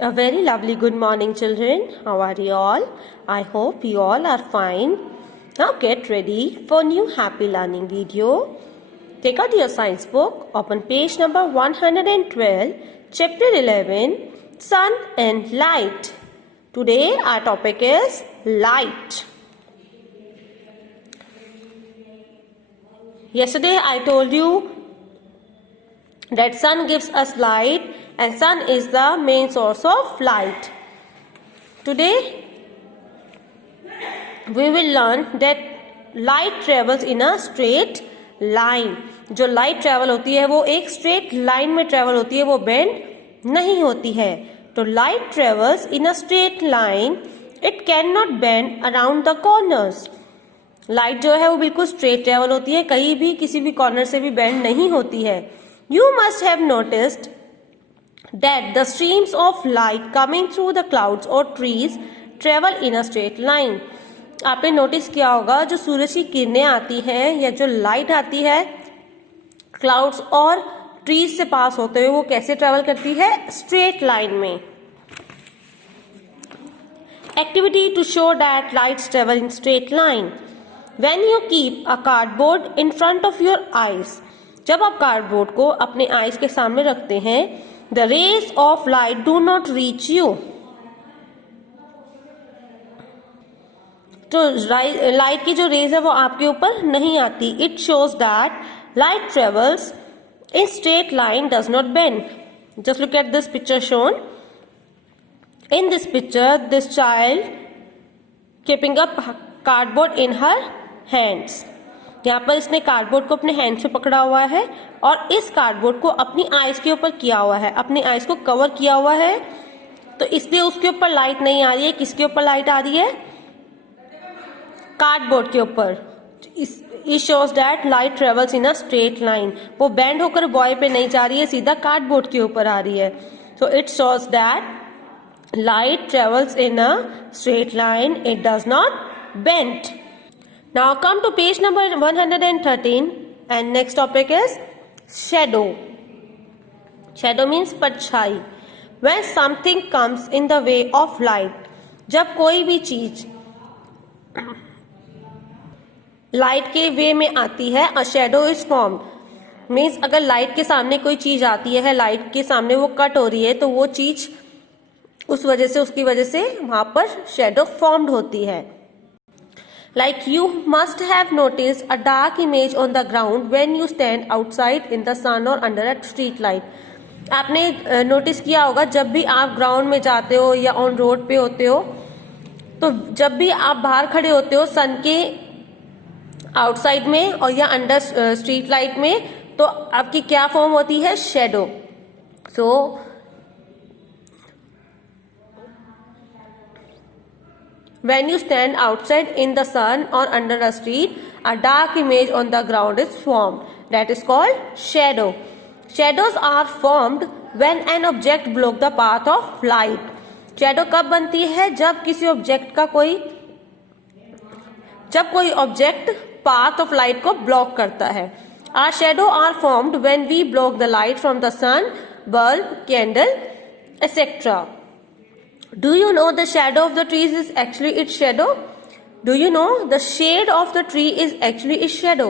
A very lovely good morning, children. How are you all? I hope you all are fine. Now get ready for new happy learning video. Take out your science book, open page number 112, chapter 11, Sun and Light. Today our topic is light. Yesterday I told you that sun gives us light and sun is the main source of light. Today we will learn that light travels in a straight line. जो light travel होती है वो एक straight line में travel होती है, वो bend नहीं होती है. तो light travels in a straight line, it can not bend around the corners. Light जो है वो बिल्कुल स्ट्रेट ट्रेवल होती है, कहीं भी किसी भी कॉर्नर से भी बेंड नहीं होती है. You must have noticed that the streams of light coming through the clouds or trees travel in a straight line. आपने नोटिस किया होगा जो सूरज की किरणें आती हैं या जो लाइट आती है क्लाउड्स और ट्रीज से पास होते हुए वो कैसे ट्रेवल करती है? स्ट्रेट लाइन में. Activity to show that lights travel in straight line. When you keep a cardboard in front of your eyes, जब आप कार्डबोर्ड को अपने आईज के सामने रखते हैं, the rays of light do not reach you. तो लाइट की जो रेज है वो आपके ऊपर नहीं आती. It shows that light travels in straight line, does not bend. Just look at this picture shown. In this picture this child keeping up cardboard in her hands. यहाँ पर इसने कार्डबोर्ड को अपने हैंड से पकड़ा हुआ है और इस कार्डबोर्ड को अपनी आईज के ऊपर किया हुआ है, अपनी आईज को कवर किया हुआ है. तो इसलिए उसके ऊपर लाइट नहीं आ रही है. किसके ऊपर लाइट आ रही है? कार्डबोर्ड के ऊपर. It shows that light travels in a straight line. वो बेंड होकर बॉय पे नहीं जा रही है, सीधा कार्डबोर्ड के ऊपर आ रही है. So it shows that light travels in a straight line, it does not bend. Now come to page number 113 and next topic is shadow. Shadow means परछाई. When something comes in the way of light, जब कोई भी चीज light के वे में आती है, a shadow is formed. Means अगर लाइट के सामने कोई चीज आती है, लाइट के सामने वो कट हो रही है, तो वो चीज उस वजह से, उसकी वजह से वहां पर शेडो फॉर्म्ड होती है. Like you must have noticed a dark image on the ground when you stand outside in the sun or under a street light. आपने नोटिस किया होगा जब भी आप ग्राउंड में जाते हो या ऑन रोड पे होते हो, तो जब भी आप बाहर खड़े होते हो सन के आउटसाइड में और या अंडर स्ट्रीट लाइट में, तो आपकी क्या फॉर्म होती है? Shadow. So when you stand outside in the sun or under a street, a dark image on the ground is formed. That is called shadow. Shadows are formed when an object blocks the path of light. Shadow कब बनती है? जब किसी object का जब कोई object path of light को block करता है. Our shadow are formed when we block the light from the sun, bulb, candle, etc. Do you know the shadow of the trees is actually its shadow? Do you know the shade of the tree is actually its shadow?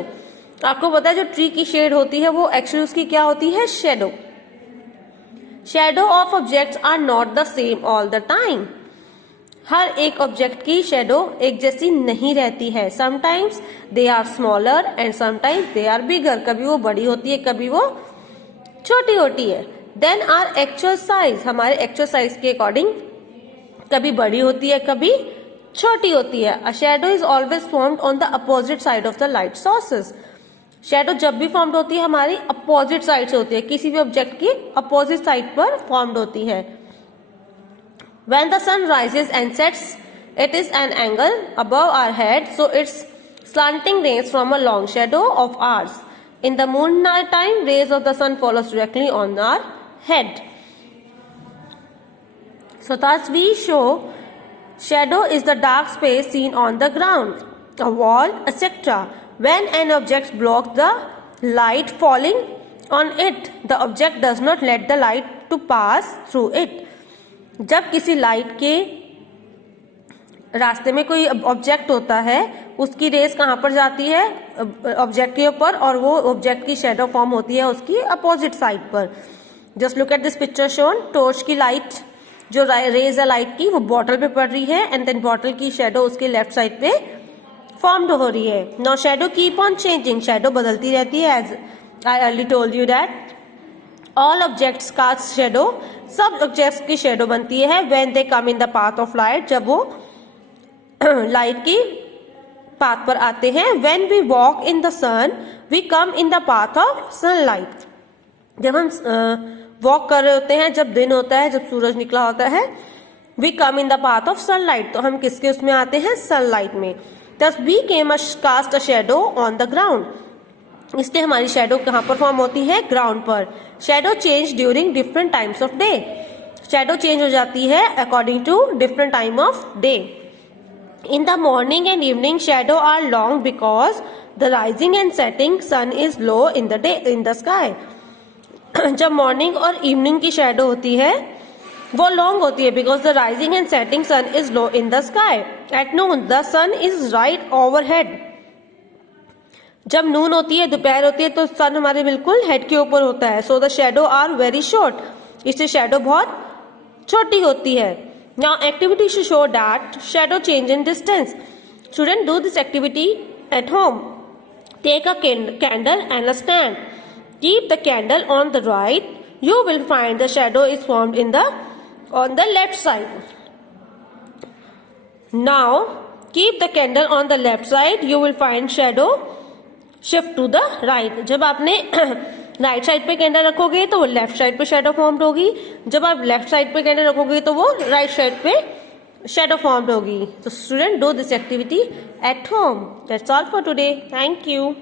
आपको पता है जो tree की shade होती है वो actually उसकी क्या होती है? Shadow. Shadow of objects are not the same all the time. हर एक ऑब्जेक्ट की शेडो एक जैसी नहीं रहती है. Sometimes they are smaller and sometimes they are bigger. कभी वो बड़ी होती है, कभी वो छोटी होती है. देन आर एक्चुअल साइज, हमारे एक्चुअल साइज के अकॉर्डिंग कभी बड़ी होती है, कभी छोटी होती है. A shadow is always formed on the opposite side of the light sources. Shadow जब भी फॉर्म्ड होती है हमारी अपोजिट साइड से होती है, किसी भी ऑब्जेक्ट की अपोजिट साइड पर फॉर्म्ड होती है. When the sun rises and sets, it is an angle above our head, so it's slanting rays from a long shadow of ours. In the moonlight time, rays of the sun follows directly on our head. So thus we show shadow is the dark space seen on the ground, a wall, etc. When an object blocks the light falling on it, the object does not let the light to pass through it. जब किसी light के रास्ते में कोई object होता है, उसकी race कहाँ पर जाती है? ऑब्जेक्ट के ऊपर, और वो ऑब्जेक्ट की शेडो फॉर्म होती है उसकी अपोजिट साइड पर। Just look at this picture shown. Torch की लाइट, जो रेज है लाइट की, वो बॉटल पे पड़ रही है, एंड देन बॉटल की शेडो उसके लेफ्ट साइड पे फॉर्म्ड हो रही है। Now shadow keep on changing, shadow बदलती रहती है। As I early told you that all objects cast shadow, सब ऑब्जेक्ट्स की शेडो बनती है when they come in the path of light, जब वो लाइट की पाथ पर आते हैं। When we walk in the sun we come in the path of sunlight, जब हम वॉक कर रहे होते हैं, जब दिन होता है, जब सूरज निकला होता है, we come in the path of sunlight, तो हम किसके उसमें आते हैं? सनलाइट में। Thus we came cast a shadow on the ground, इसलिए हमारी शेडो कहाँ पर फॉर्म होती है? ग्राउंड पर। Shadow change during different times of day, shadow change हो जाती है according to different time of day. In the morning and evening shadow are long because the rising and setting sun is low in the day in the sky. जब morning और evening की shadow होती है वो long होती है because the rising and setting sun is low in the sky. At noon the sun is right overhead, जब नून होती है, दोपहर होती है, तो सन हमारे बिल्कुल हेड के ऊपर होता है। So the shadow are very short, इससे शेडो बहुत छोटी होती है। Now activity to show that shadow change in distance. Student do this activity at home. Take a candle and a stand, keep the candle on the right, you will find the shadow is formed on the left side. Now keep the candle on the left side, you will find shadow shift to the right. जब आपने right side पे candle रखोगे तो वो left side पे shadow form होगी, जब आप लेफ्ट साइड पे कैंडल रखोगे तो वो राइट साइड पे शेडो फॉर्म होगी। तो student do this activity at home. That's all for today. Thank you.